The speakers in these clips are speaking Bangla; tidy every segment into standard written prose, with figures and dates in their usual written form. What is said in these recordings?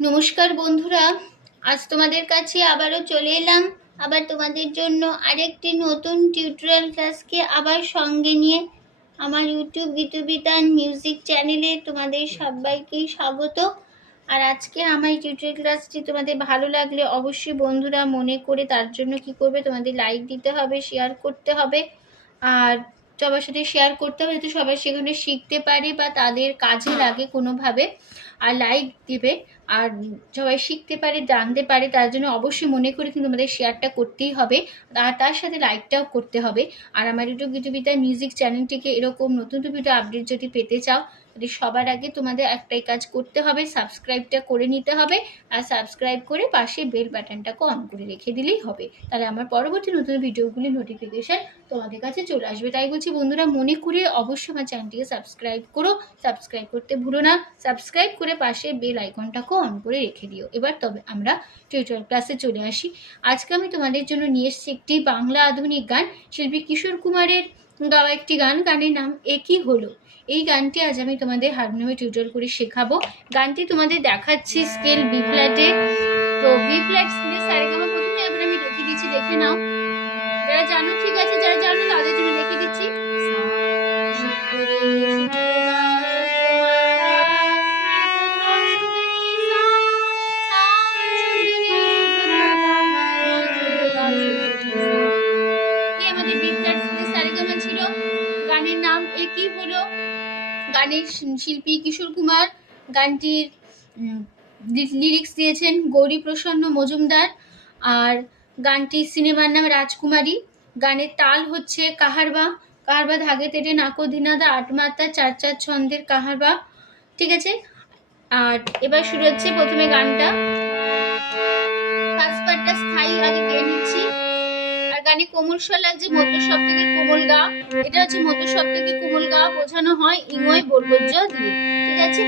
নমস্কার বন্ধুরা, আজ তোমাদের কাছে আবারও চলে এলাম। আবার তোমাদের জন্য আরেকটি নতুন টিউটোরিয়াল ক্লাসকে আবার সঙ্গে নিয়ে আমার ইউটিউব গীতবিতান মিউজিক চ্যানেলে তোমাদের সবাইকে স্বাগত। আর আজকে আমার টিউটোরিয়াল ক্লাসটি তোমাদের ভালো লাগলে অবশ্যই বন্ধুরা মনে করে তার জন্য কি করবে, তোমাদের লাইক দিতে হবে, শেয়ার করতে হবে, আর সবার সাথে শেয়ার করতে হবে যাতে সবাই সেখানে শিখতে পারে বা তাদের কাজে লাগে কোনোভাবে। আর লাইক দিবে, আর সবাই শিখতে পারে, জানতে পারে, তার জন্য অবশ্যই মনে করে কিন্তু আমাদের শেয়ারটা করতেই হবে, আর তার সাথে লাইকটাও করতে হবে। আর আমার ইউটিউব গীতবিতান মিউজিক চ্যানেলটিকে এরকম নতুন ভিডিও আপডেট যদি পেতে চাও, তাহলে সবার আগে তোমাদের একটাই কাজ করতে হবে, সাবস্ক্রাইবটা করে নিতে হবে। আর সাবস্ক্রাইব করে পাশে বেল বাটনটাকে অন করে রেখে দিলেই হবে, তাহলে আমার পরবর্তী নতুন ভিডিওগুলির নোটিফিকেশান তোমাদের কাছে চলে আসবে। তাই বলছি বন্ধুরা, মনে করে অবশ্যই আমার চ্যানেলটিকে সাবস্ক্রাইব করো, সাবস্ক্রাইব করতে ভুলো না, সাবস্ক্রাইব করে পাশে বেল আইকনটাকে অন করে রেখে দিও। এবার তবে আমরা টিউটোরিয়াল ক্লাসে চলে আসি। আজকে আমি তোমাদের জন্য নিয়ে এসেছি একটি বাংলা আধুনিক গান, শিল্পী কিশোর কুমারের গাওয়া একটি গান। গানের নাম একই হলো। এই গানটি আজ আমি তোমাদের হারমোনিয়ামে টিউটোরিয়াল করে শেখাবো। গানটি তোমাদের দেখাচ্ছি স্কেল বি ফ্ল্যাটে। তো বি ফ্ল্যাট স্কেলে সারেগামা প্রথমে এবার আমি লিখে দিচ্ছি, দেখে নাও। যারা জানো ঠিক আছে, যারা জানো তাদের জন্য লিখে দিচ্ছি। আমাদের বি ফ্ল্যাট স্কেলে সারেগামা ছিল। গানের নাম একই হলো। গানের শিল্পী কিশোর কুমার। গানটির লিরিক্স দিয়েছেন গৌরী প্রসন্ন মজুমদার। আর গানটির সিনেমার নাম রাজকুমারী। গানের তাল হচ্ছে কাহারবা। কাহারবা ধাগে তেটে নাকো ধিনাদা 8 মাত্রা 4/4 ছন্দের কাহারবা। ঠিক আছে। আর এবার শুরু হচ্ছে প্রথমে গানটা। ফার্স্ট পার্টটা স্থায়ী আগে গেয়ে নিচ্ছি। আর গানে কোমল স্বর লাগছে মধ্য সপ্তকে কোমল গা। এটা হচ্ছে মধ্য সপ্তকে কোমল গা বোঝানো হয় ইঙ্গয় বর্গজ দিয়ে। ঠিক আছে।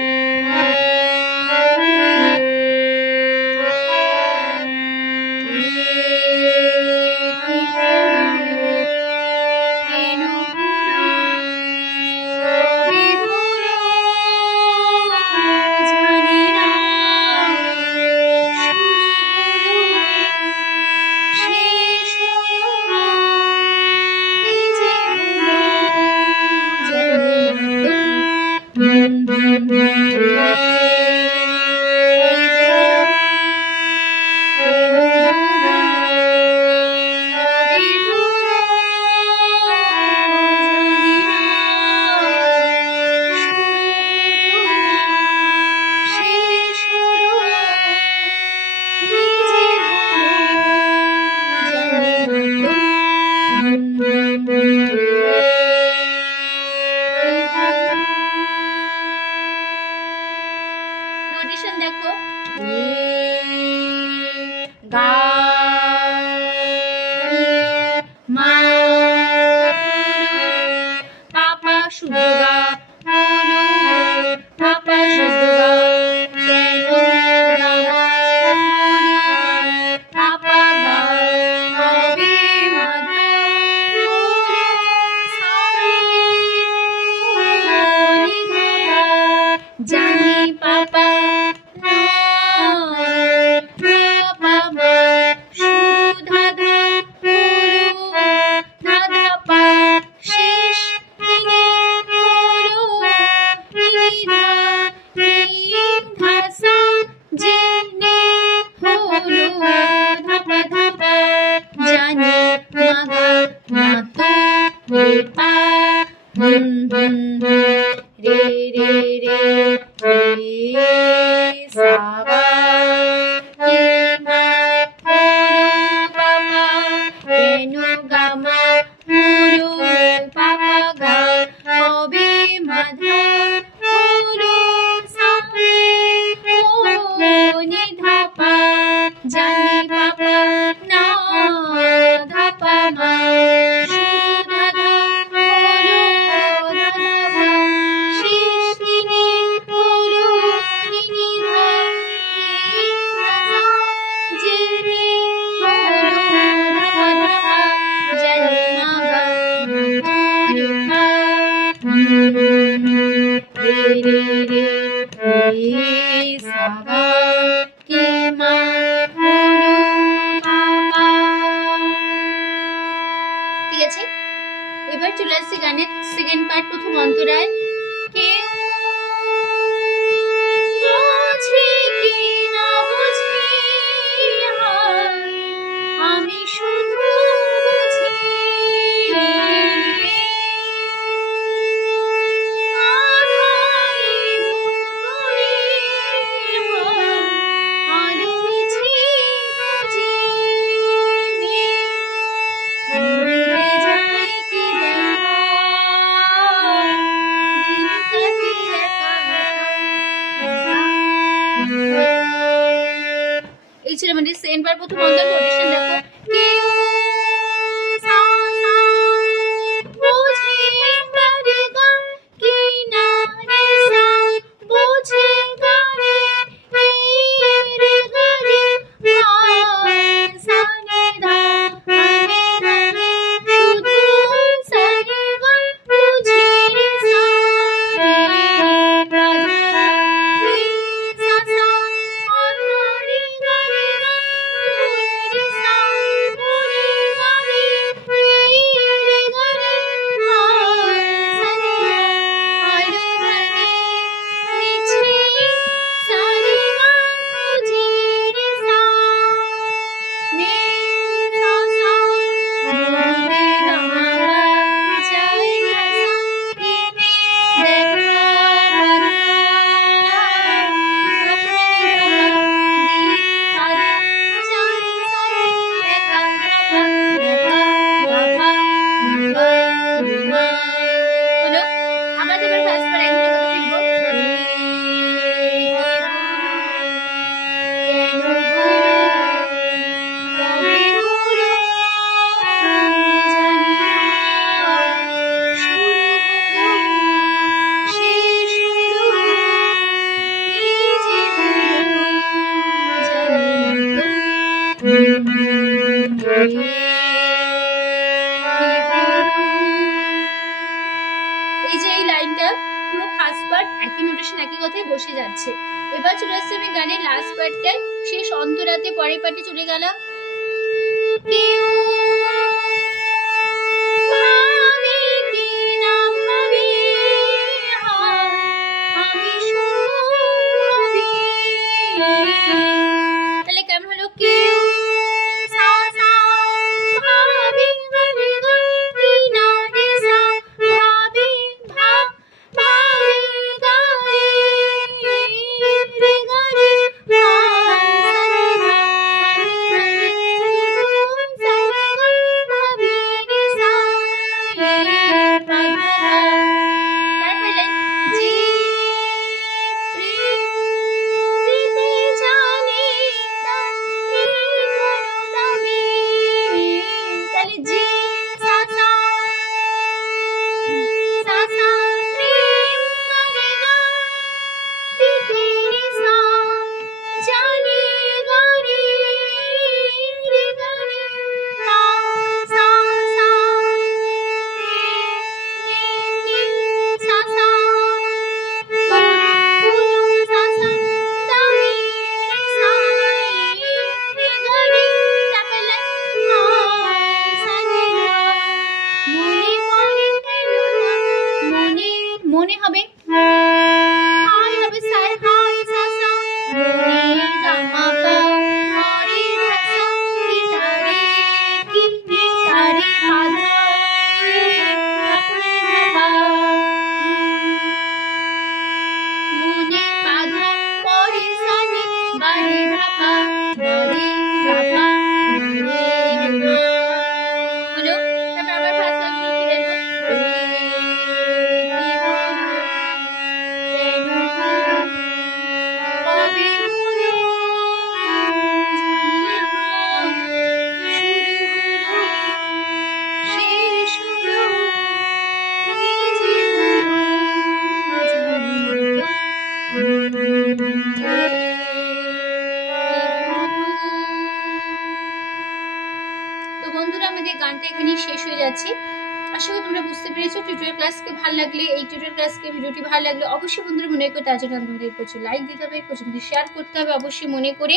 নোটেশন দেখো। গা মা পাপা শুদ্ধ গা পাপা শুদ্ধ গা পাপা গা হবে মাধা জানি পাপা রে রে রে রে সাবা কে মা পাপা কেনু গামা মুরু পাপা গা হবে মাধা মুরু সাপে নি ধাপা জানি পাপা না ধাপা মা রে রে রে রে সাবা গানের সেকেন্ড পার্ট প্রথম অন্তরায়। কেউ বোঝে কি না বোঝে আমি শুধু বুঝি এই ছিল আমাদের সেকেন্ড বার প্রথম অন্তর নোটেশন। দেখো কেউ সা সা বোঝে গারে গা কি না রে সা বোঝে গারে রে গারে মা সা নি ধা রে রে শুধু সা রে গা বুঝি রে সা রে গা রে সা সা রে গারে রে সা রে গারে রে গারে মা সা নি ধা আরো গানে নিচে সা রে গা বুঝি রে সা মে সা সা রে গা যাই সা রে মে দেখা এই যে এই লাইনটা পুরো ফার্স্ট পার্ট একই নোটেশন একই কথায় বসে যাচ্ছে। এবার চলে আসছে আমি গানের লাস্ট পার্টটায়, শেষ অন্তরাতে পরের পার্টে চলে গেলাম। কেউ ভাবে কি না ভাবে আমি শুধু ভাবি। তাহলে কেমন হলো? কেউ সা সা ভাবে ভাবে কি না রে সা ভাবে ভা ভাবে গা রে রে গা রে মা সা রে ধা রে শুধু সা রে গা ভাবি রে সা রে গা ধা। তারপরে লাইন যে প্রেম দিতে জানে তাকে করো দামি। তাহলে যে সা সা সা সা প্রেম করে গা দিতে রে সা জানে গা রে রে গা রে মা সা সা রে রে সা সা পুরো সা সা দামি রে সা রে গা রে। তারপরে হায় সা রে গা মনে পড়ে কেন মনে মনে হবে হায় হবে সাই হায় সা সা রে গা মা পা রে সা সা কি তারে কি রে তারে পা ধা রে পা মনে বাধা পরে সানি বারে ধাপা বারে ধাপা বারে ধাপা হলো। তারপর আবার ফার্স্ট লাইন ফিরে তো বন্ধুরা আমাদের গানটা এখানেই শেষ হয়ে যাচ্ছে। আশা করি তোমরা বুঝতে পেরেছো। টিউটোরিয়াল ক্লাসকে ভালো লাগলে, এই টিউটোরিয়াল ক্লাসকে ভিডিওটি ভালো লাগলে অবশ্যই বন্ধুরা মনে করে তার জন্য তোমাদের প্রচুর লাইক দিতে হবে, প্রচুর শেয়ার করতে হবে অবশ্যই মনে করে।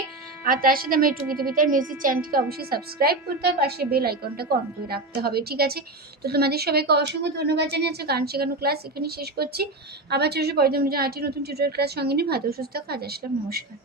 আর তার সাথে আমার একটু গীতবিতার মিউজিক চ্যানেলটিকে অবশ্যই সাবস্ক্রাইব করতে হবে, পাশে বেল আইকনটাকে অন করে রাখতে হবে, ঠিক আছে? তো তোমাদের সবাইকে অসংখ্য ধন্যবাদ জানিয়ে আজকে গান শেখানো ক্লাস এখানে শেষ করছি। আবার চলছে পরের দিন আরেকটি নতুন টিউটোরিয়াল ক্লাস সঙ্গে নিয়ে ভালো সুস্থ কাজ আসলাম। নমস্কার।